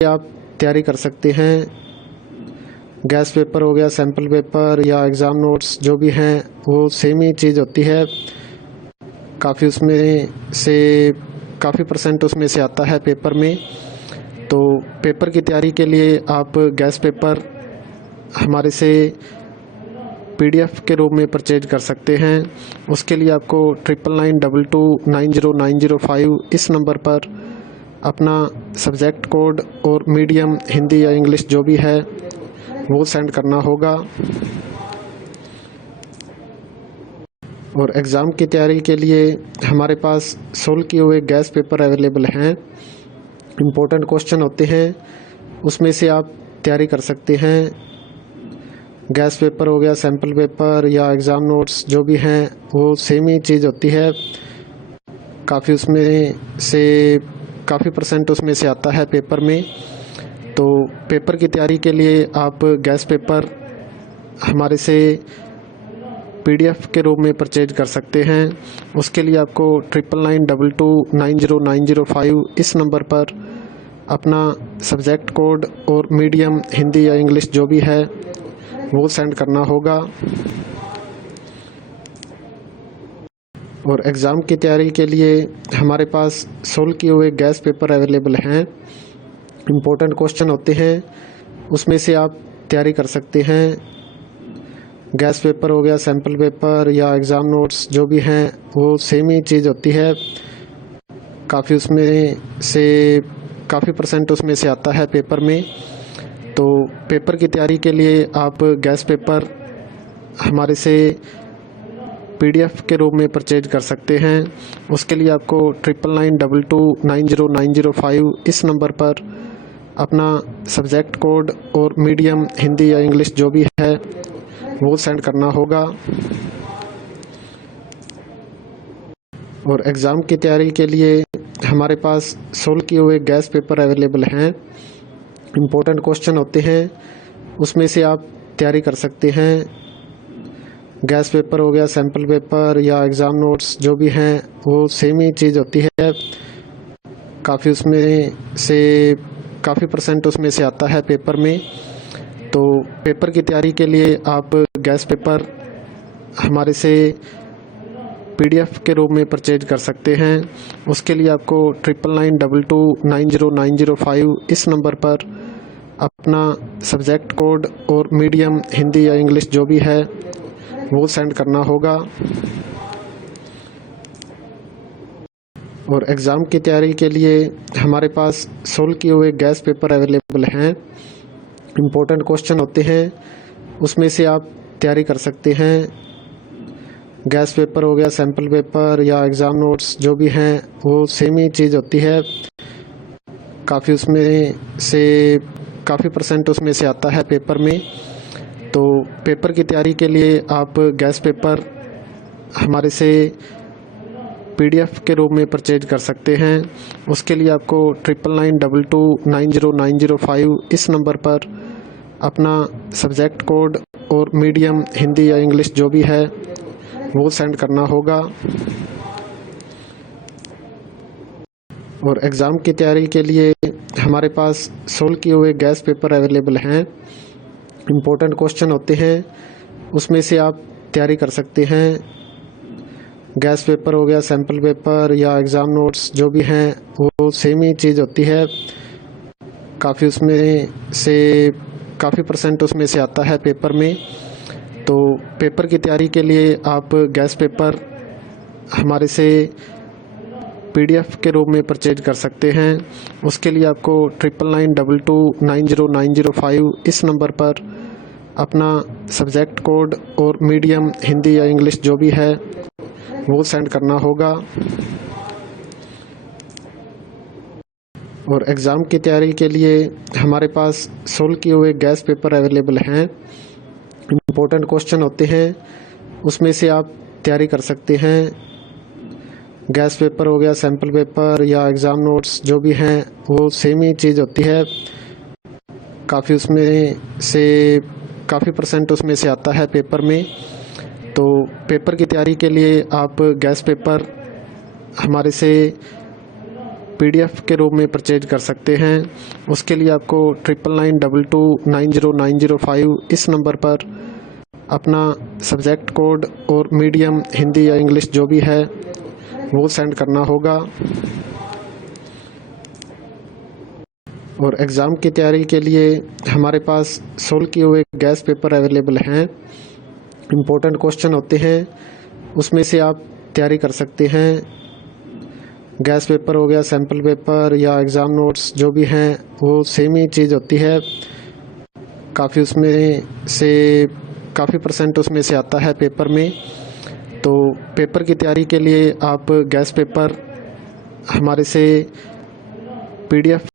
आप तैयारी कर सकते हैं। गैस पेपर हो गया, सैम्पल पेपर या एग्ज़ाम नोट्स जो भी हैं वो सेम ही चीज़ होती है। काफ़ी परसेंट उसमें से आता है पेपर में। तो पेपर की तैयारी के लिए आप गैस पेपर हमारे से PDF के रूप में परचेज कर सकते हैं। उसके लिए आपको 9992290905 इस नंबर पर अपना सब्जेक्ट कोड और मीडियम हिंदी या इंग्लिश जो भी है वो सेंड करना होगा। और एग्ज़ाम की तैयारी के लिए हमारे पास सोल्व किए हुए गैस पेपर अवेलेबल हैं। इम्पोर्टेंट क्वेश्चन होते हैं, उसमें से आप तैयारी कर सकते हैं। गैस पेपर हो गया, सैम्पल पेपर या एग्ज़ाम नोट्स जो भी हैं वो सेम ही चीज़ होती है। काफ़ी परसेंट उसमें से आता है पेपर में। तो पेपर की तैयारी के लिए आप गैस पेपर हमारे से PDF के रूप में परचेज कर सकते हैं। उसके लिए आपको 9992290905 इस नंबर पर अपना सब्जेक्ट कोड और मीडियम हिंदी या इंग्लिश जो भी है वो सेंड करना होगा। और एग्ज़ाम की तैयारी के लिए हमारे पास सोल्व किए हुए गैस पेपर अवेलेबल हैं। इम्पोर्टेंट क्वेश्चन होते हैं, उसमें से आप तैयारी कर सकते हैं। गैस पेपर हो गया, सैम्पल पेपर या एग्ज़ाम नोट्स जो भी हैं वो सेम ही चीज़ होती है। काफ़ी परसेंट उसमें से आता है पेपर में। तो पेपर की तैयारी के लिए आप गैस पेपर हमारे से PDF के रूप में परचेज कर सकते हैं। उसके लिए आपको 9992290905 इस नंबर पर अपना सब्जेक्ट कोड और मीडियम हिंदी या इंग्लिश जो भी है वो सेंड करना होगा। और एग्ज़ाम की तैयारी के लिए हमारे पास सोल्व किए हुए गैस पेपर अवेलेबल हैं। इम्पोर्टेंट क्वेश्चन होते हैं, उसमें से आप तैयारी कर सकते हैं। गैस पेपर हो गया, सैम्पल पेपर या एग्ज़ाम नोट्स जो भी हैं वो सेम ही चीज़ होती है। काफ़ी परसेंट उसमें से आता है पेपर में। तो पेपर की तैयारी के लिए आप गैस पेपर हमारे से PDF के रूप में परचेज कर सकते हैं। उसके लिए आपको 9992290905 इस नंबर पर अपना सब्जेक्ट कोड और मीडियम हिंदी या इंग्लिश जो भी है वो सेंड करना होगा। और एग्ज़ाम की तैयारी के लिए हमारे पास सोल्व किए हुए गैस पेपर अवेलेबल हैं। इम्पोर्टेंट क्वेश्चन होते हैं, उसमें से आप तैयारी कर सकते हैं। गैस पेपर हो गया, सैम्पल पेपर या एग्ज़ाम नोट्स जो भी हैं वो सेम ही चीज़ होती है। काफ़ी परसेंट उसमें से आता है पेपर में। तो पेपर की तैयारी के लिए आप गैस पेपर हमारे से PDF के रूप में परचेज कर सकते हैं। उसके लिए आपको 9992290905 इस नंबर पर अपना सब्जेक्ट कोड और मीडियम हिंदी या इंग्लिश जो भी है वो सेंड करना होगा। और एग्ज़ाम की तैयारी के लिए हमारे पास सोल्व किए हुए गैस पेपर अवेलेबल हैं। इम्पोर्टेंट क्वेश्चन होते हैं, उसमें से आप तैयारी कर सकते हैं। गैस पेपर हो गया, सैम्पल पेपर या एग्ज़ाम नोट्स जो भी हैं वो सेम ही चीज़ होती है। काफ़ी परसेंट उसमें से आता है पेपर में। तो पेपर की तैयारी के लिए आप गैस पेपर हमारे से PDF के रूप में परचेज कर सकते हैं। उसके लिए आपको 9992290905 इस नंबर पर अपना सब्जेक्ट कोड और मीडियम हिंदी या इंग्लिश जो भी है वो सेंड करना होगा। और एग्ज़ाम की तैयारी के लिए हमारे पास सोल्व किए हुए गैस पेपर अवेलेबल हैं। इम्पोर्टेंट क्वेश्चन होते हैं, उसमें से आप तैयारी कर सकते हैं। गैस पेपर हो गया, सैम्पल पेपर या एग्ज़ाम नोट्स जो भी हैं वो सेम ही चीज़ होती है। काफ़ी परसेंट उसमें से आता है पेपर में। तो पेपर की तैयारी के लिए आप गैस पेपर हमारे से PDF के रूप में परचेज कर सकते हैं। उसके लिए आपको 9992290905 इस नंबर पर अपना सब्जेक्ट कोड और मीडियम हिंदी या इंग्लिश जो भी है वो सेंड करना होगा। और एग्ज़ाम की तैयारी के लिए हमारे पास सोल्व किए हुए गैस पेपर अवेलेबल हैं। इम्पोर्टेंट क्वेश्चन होते हैं, उसमें से आप तैयारी कर सकते हैं। गैस पेपर हो गया, सैम्पल पेपर या एग्ज़ाम नोट्स जो भी हैं वो सेम ही चीज़ होती है। काफ़ी उसमें से काफ़ी % उसमें से आता है पेपर में। तो पेपर की तैयारी के लिए आप गैस पेपर हमारे से PDF